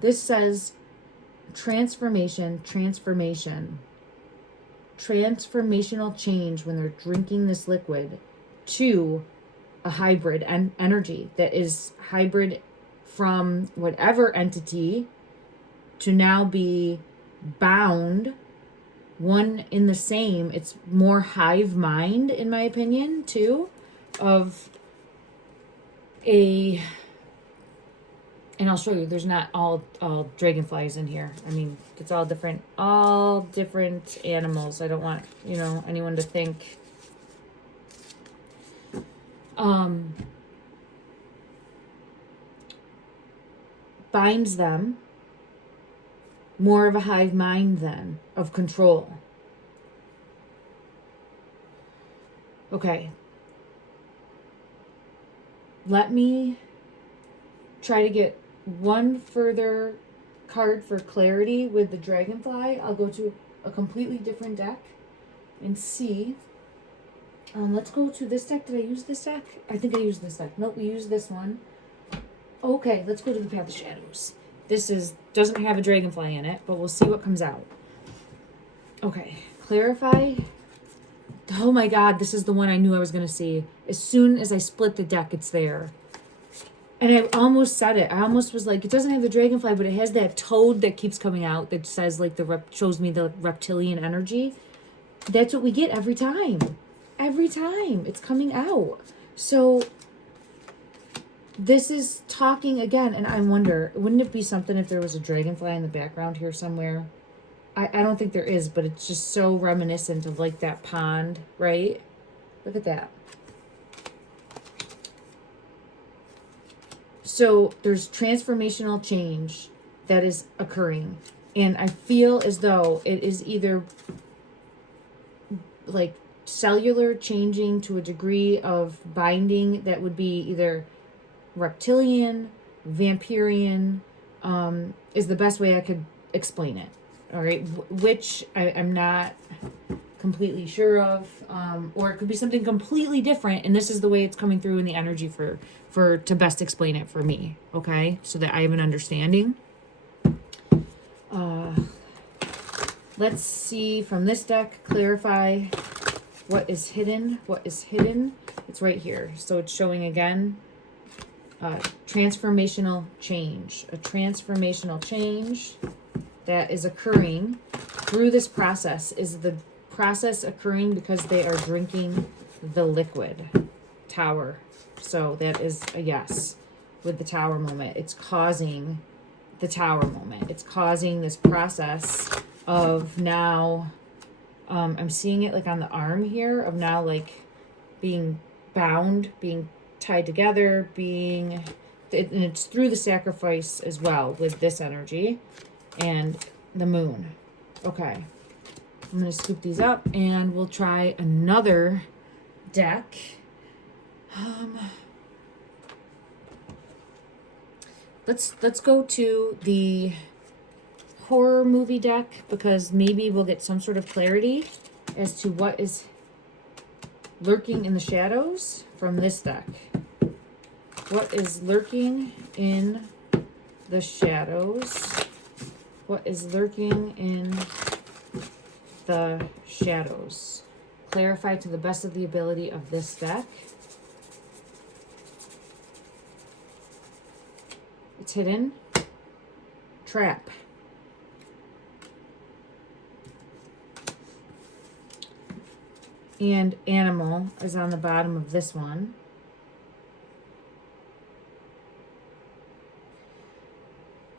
This says transformation, transformational change when they're drinking this liquid to a hybrid energy that is hybrid from whatever entity to now be bound one in the same. It's more hive mind, in my opinion, too, of a, and I'll show you, there's not all dragonflies in here. I mean, it's all different animals. I don't want, anyone to think binds them more of a hive mind then of control. Okay. Let me try to get one further card for clarity with the dragonfly. I'll go to a completely different deck and see. Let's go to this deck. Did I use this deck? I think I used this deck. Nope, we used this one. Okay, let's go to the Path of Shadows. This doesn't have a dragonfly in it, but we'll see what comes out. Okay, clarify. Oh my God, this is the one I knew I was going to see. As soon as I split the deck, it's there. And I almost said it. I almost was like, it doesn't have the dragonfly, but it has that toad that keeps coming out that says, like, shows me the reptilian energy. That's what we get every time. Every time it's coming out. So this is talking again, and I wonder, wouldn't it be something if there was a dragonfly in the background here somewhere? I don't think there is, but it's just so reminiscent of like that pond, right? Look at that. So there's transformational change that is occurring. And I feel as though it is either like cellular changing to a degree of binding that would be either reptilian, vampirian, is the best way I could explain it. All right, which I'm not completely sure of, or it could be something completely different, and this is the way it's coming through in the energy for to best explain it for me, okay, so that I have an understanding. Let's see from this deck, clarify what is hidden. It's right here, so it's showing again transformational change, a transformational change that is occurring through this process. Is the process occurring because they are drinking the liquid? Tower. So that is a yes with the tower moment. It's causing the tower moment. It's causing this process of now, I'm seeing it like on the arm here, of now like being bound, being tied together, and it's through the sacrifice as well with this energy. And the moon. Okay. I'm going to scoop these up and we'll try another deck. Let's go to the horror movie deck because maybe we'll get some sort of clarity as to what is lurking in the shadows from this deck. What is lurking in the shadows? What is lurking in the shadows? Clarify to the best of the ability of this deck. It's hidden. Trap. And animal is on the bottom of this one.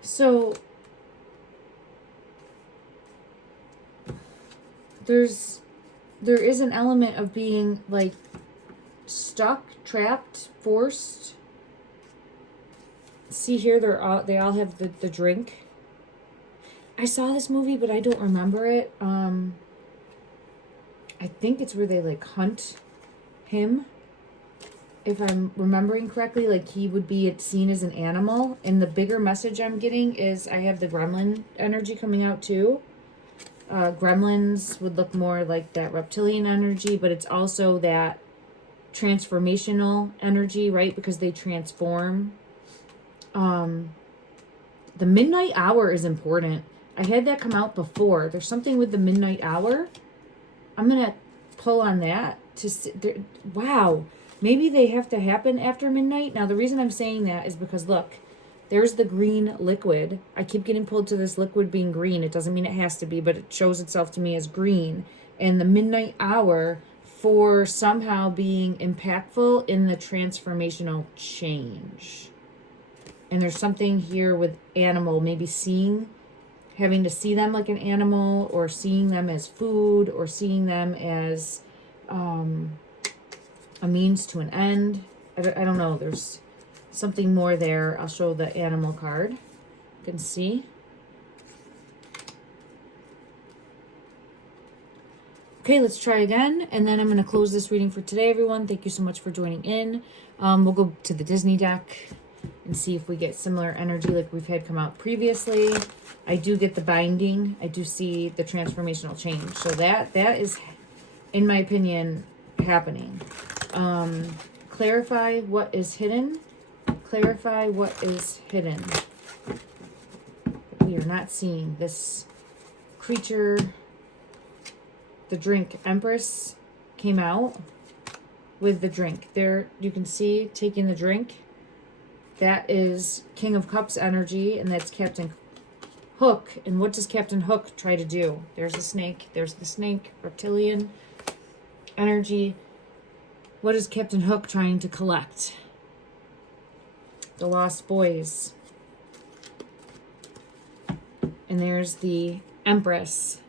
So there is an element of being like stuck, trapped, forced. See here, they all have the drink. I saw this movie, but I don't remember it. I think it's where they like hunt him if I'm remembering correctly, like he would be seen as an animal. And the bigger message I'm getting is I have the gremlin energy coming out too. Gremlins would look more like that reptilian energy, but it's also that transformational energy, right? Because they transform. The midnight hour is important. I had that come out before. There's something with the midnight hour. I'm going to pull on that to see. Wow. Maybe they have to happen after midnight. Now, the reason I'm saying that is because, look, there's the green liquid. I keep getting pulled to this liquid being green. It doesn't mean it has to be, but it shows itself to me as green. And the midnight hour for somehow being impactful in the transformational change. And there's something here with animal, maybe having to see them like an animal, or seeing them as food, or seeing them as a means to an end. I don't know. There's something more there. I'll show the animal card. You can see. Okay, let's try again. And then I'm going to close this reading for today, everyone. Thank you so much for joining in. We'll go to the Disney deck and see if we get similar energy like we've had come out previously. I do get the binding. I do see the transformational change. So that is, in my opinion, happening. Clarify what is hidden. Clarify what is hidden. We are not seeing this creature. The drink Empress came out with the drink. There you can see taking the drink. That is King of Cups energy, and that's Captain Hook. And what does Captain Hook try to do? There's a snake. There's the snake. Reptilian energy. What is Captain Hook trying to collect? The Lost Boys. And there's the Empress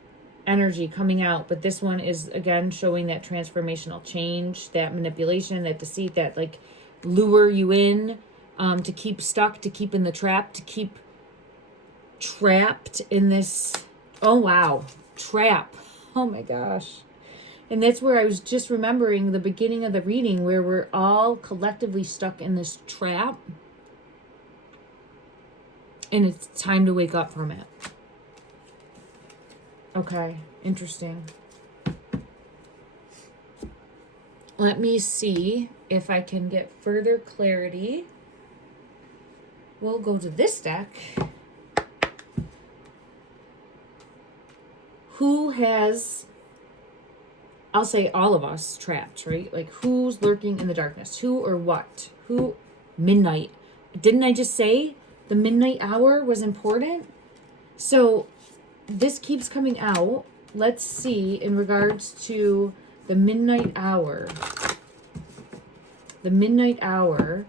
energy coming out. But this one is, again, showing that transformational change, that manipulation, that deceit, that, like, lure you in. To keep stuck, to keep in the trap, to keep trapped in this. Oh, wow. Trap. Oh, my gosh. And that's where I was just remembering the beginning of the reading, where we're all collectively stuck in this trap. And it's time to wake up from it. Okay. Interesting. Let me see if I can get further clarity. We'll go to this deck. Who has, I'll say all of us trapped, right? Like, who's lurking in the darkness? Who or what? Who? Midnight. Didn't I just say the midnight hour was important? So this keeps coming out. Let's see in regards to the midnight hour. The midnight hour.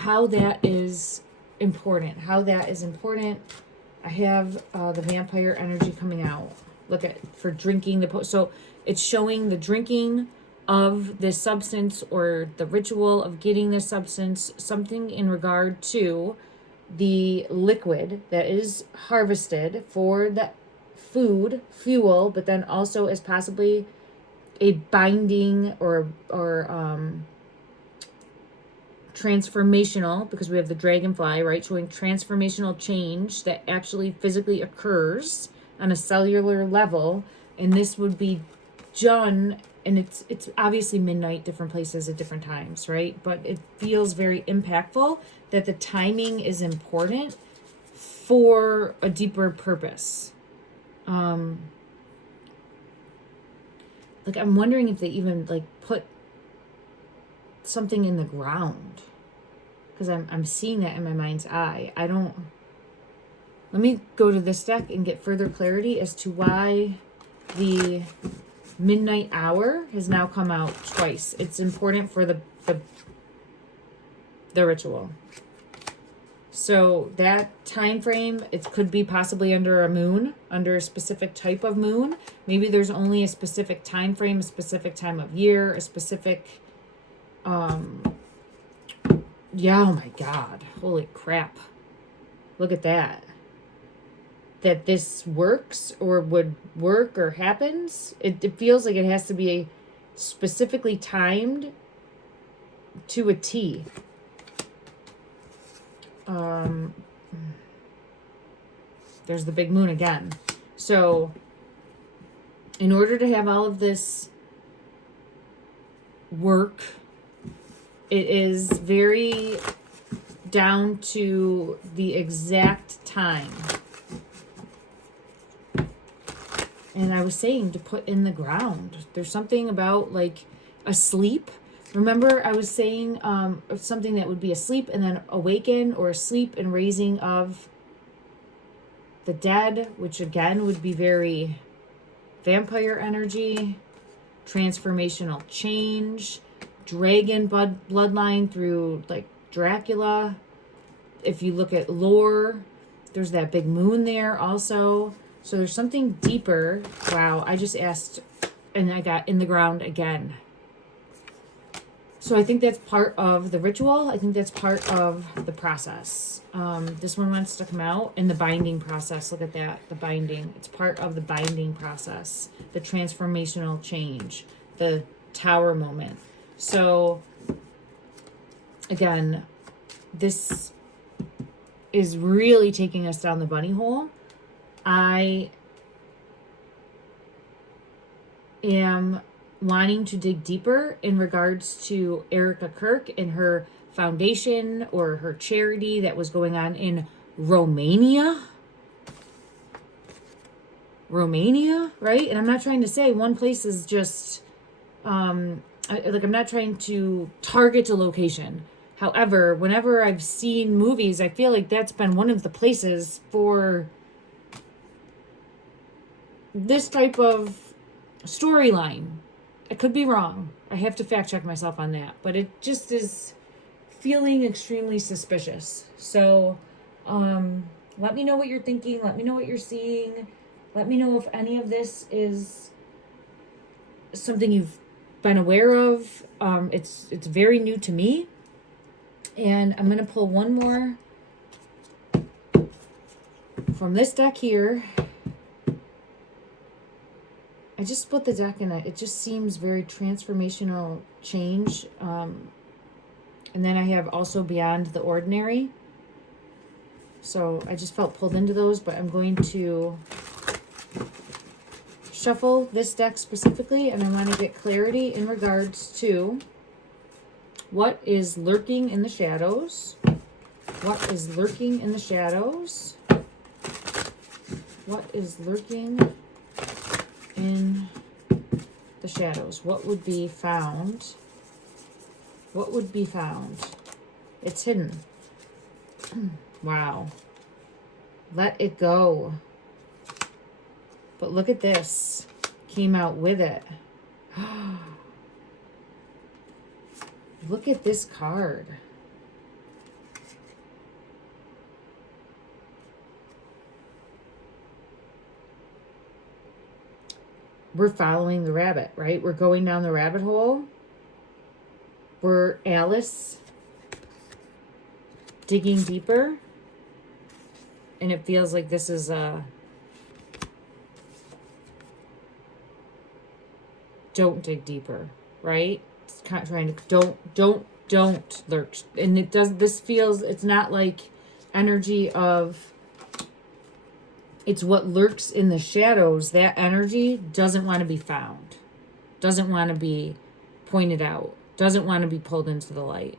How that is important. How that is important. I have the vampire energy coming out. Look at, for drinking the so it's showing the drinking of this substance, or the ritual of getting this substance, something in regard to the liquid that is harvested for the food, fuel, but then also as possibly a binding or transformational, because we have the dragonfly, right, showing transformational change that actually physically occurs on a cellular level. And this would be done, and it's obviously midnight, different places at different times, right? But it feels very impactful that the timing is important for a deeper purpose. Like, I'm wondering if they even, like, put something in the ground, because I'm seeing that in my mind's eye. Let me go to this deck and get further clarity as to why the midnight hour has now come out twice. It's important for the ritual. So that time frame, it could be possibly under a moon, under a specific type of moon. Maybe there's only a specific time frame, a specific time of year, a specific yeah, oh my God. Holy crap. Look at that. That this works or would work or happens. It feels like it has to be specifically timed to a T. There's the big moon again. So in order to have all of this work, it is very down to the exact time. And I was saying to put in the ground. There's something about like asleep. Remember I was saying something that would be asleep and then awaken, or asleep and raising of the dead, which again would be very vampire energy, transformational change, dragon bloodline through like Dracula. If you look at lore, there's that big moon there also. So there's something deeper. Wow, I just asked and I got in the ground again. So I think that's part of the ritual. I think that's part of the process. This one wants to come out in the binding process. Look at that, the binding. It's part of the binding process, the transformational change, the tower moment. So again, this is really taking us down the bunny hole. I am wanting to dig deeper in regards to Erika Kirk and her foundation or her charity that was going on in Romania, right? And I'm not trying to say one place is just, I'm not trying to target a location. However, whenever I've seen movies, I feel like that's been one of the places for this type of storyline. I could be wrong. I have to fact check myself on that. But it just is feeling extremely suspicious. So let me know what you're thinking. Let me know what you're seeing. Let me know if any of this is something you've been aware of. It's very new to me. And I'm going to pull one more from this deck here. I just split the deck and it just seems very transformational change. And then I have also Beyond the Ordinary. So I just felt pulled into those, but I'm going to shuffle this deck specifically, and I want to get clarity in regards to what is lurking in the shadows. What is lurking in the shadows? What is lurking in the shadows? What would be found? What would be found? It's hidden. Wow. Let it go. But look at this. Came out with it. Look at this card. We're following the rabbit, right? We're going down the rabbit hole. We're Alice digging deeper. And it feels like this is a don't dig deeper, right? It's kind of trying to don't lurk. And it does, this feels, it's not like energy of, it's what lurks in the shadows. That energy doesn't want to be found, doesn't want to be pointed out, doesn't want to be pulled into the light,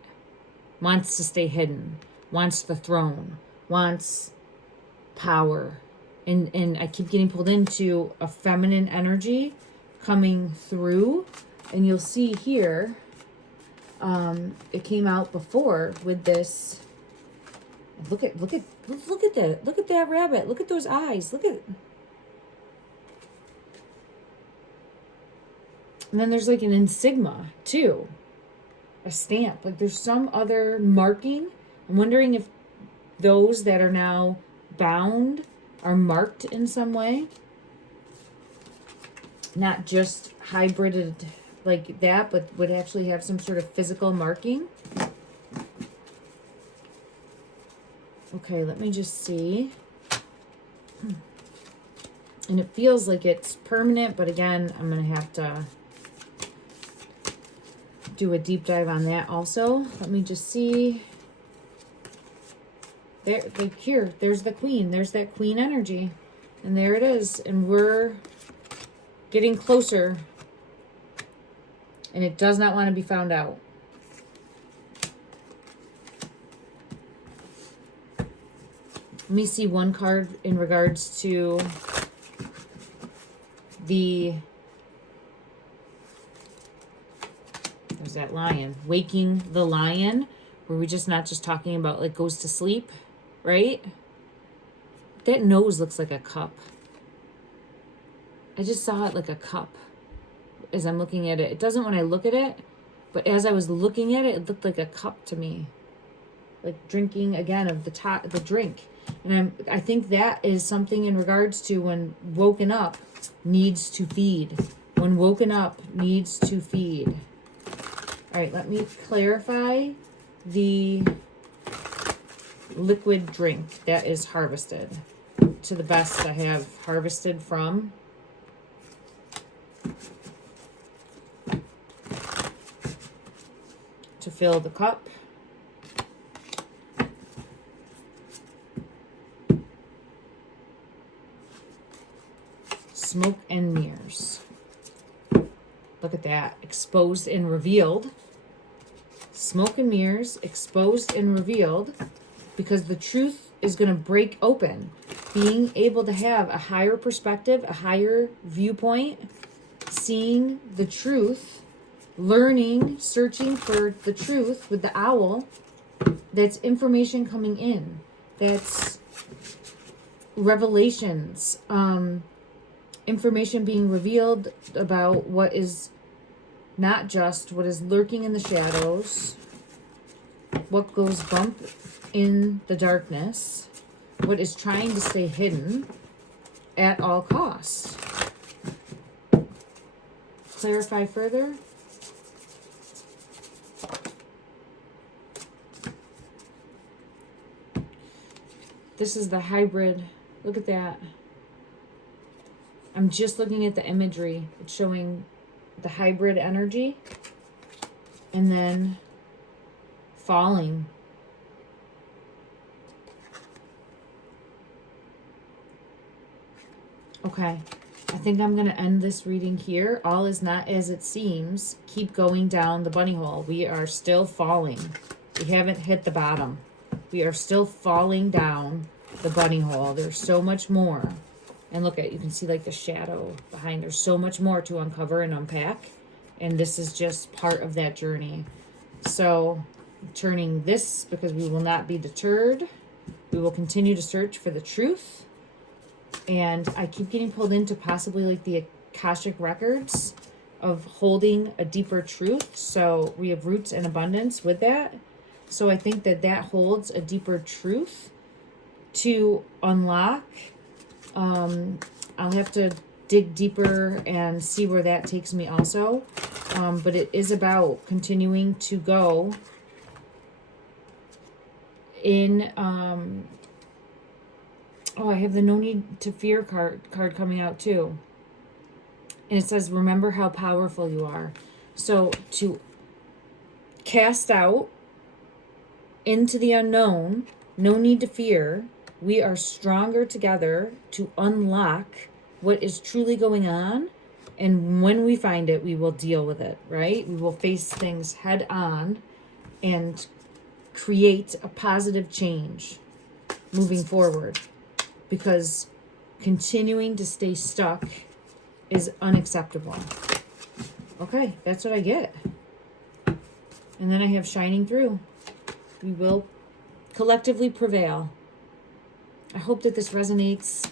wants to stay hidden, wants the throne, wants power. And I keep getting pulled into a feminine energy coming through. And you'll see here, it came out before with this. Look at that. Look at that rabbit. Look at those eyes. Look at. And then there's like an insignia too. A stamp. Like there's some other marking. I'm wondering if those that are now bound are marked in some way. Not just hybrided like that, but would actually have some sort of physical marking. Okay, let me just see. And it feels like it's permanent, but again, I'm going to have to do a deep dive on that also. Let me just see. There, like here, there's the queen. There's that queen energy. And there it is. And we're getting closer. And it does not want to be found out. Let me see one card in regards to there's that lion. Waking the lion. Where we just not just talking about like goes to sleep, right? That nose looks like a cup. I just saw it like a cup as I'm looking at it. It doesn't when I look at it, but as I was looking at it, it looked like a cup to me. Like drinking again of the drink. And I think that is something in regards to when woken up needs to feed. When woken up needs to feed. All right, let me clarify the liquid drink that is harvested to the best I have harvested from. To fill the cup. Smoke and mirrors. Look at that. Exposed and revealed. Smoke and mirrors, exposed and revealed, because the truth is going to break open. Being able to have a higher perspective, a higher viewpoint, seeing the truth, learning, searching for the truth with the owl. That's information coming in. That's revelations. Information being revealed about what is not just, what is lurking in the shadows, what goes bump in the darkness, what is trying to stay hidden at all costs. Clarify further. This is the hybrid. Look at that. I'm just looking at the imagery. It's showing the hybrid energy and then falling. Okay, I think I'm going to end this reading here. All is not as it seems. Keep going down the bunny hole. We are still falling. We haven't hit the bottom. We are still falling down the bunny hole. There's so much more. And look at, you can see like the shadow behind. There's so much more to uncover and unpack. And this is just part of that journey. So I'm turning this because we will not be deterred. We will continue to search for the truth. And I keep getting pulled into possibly like the Akashic records of holding a deeper truth. So we have roots and abundance with that. So I think that that holds a deeper truth to unlock. I'll have to dig deeper and see where that takes me also. But it is about continuing to go in, oh, I have the No Need to Fear card coming out too. And it says, remember how powerful you are. So to cast out into the unknown, no need to fear. We are stronger together to unlock what is truly going on. And when we find it, we will deal with it, right? We will face things head on and create a positive change moving forward. Because continuing to stay stuck is unacceptable. Okay, that's what I get. And then I have shining through. We will collectively prevail. I hope that this resonates.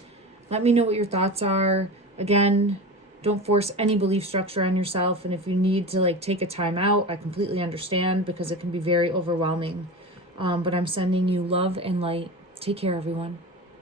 Let me know what your thoughts are. Again, don't force any belief structure on yourself. And if you need to like take a time out, I completely understand because it can be very overwhelming. But I'm sending you love and light. Take care, everyone.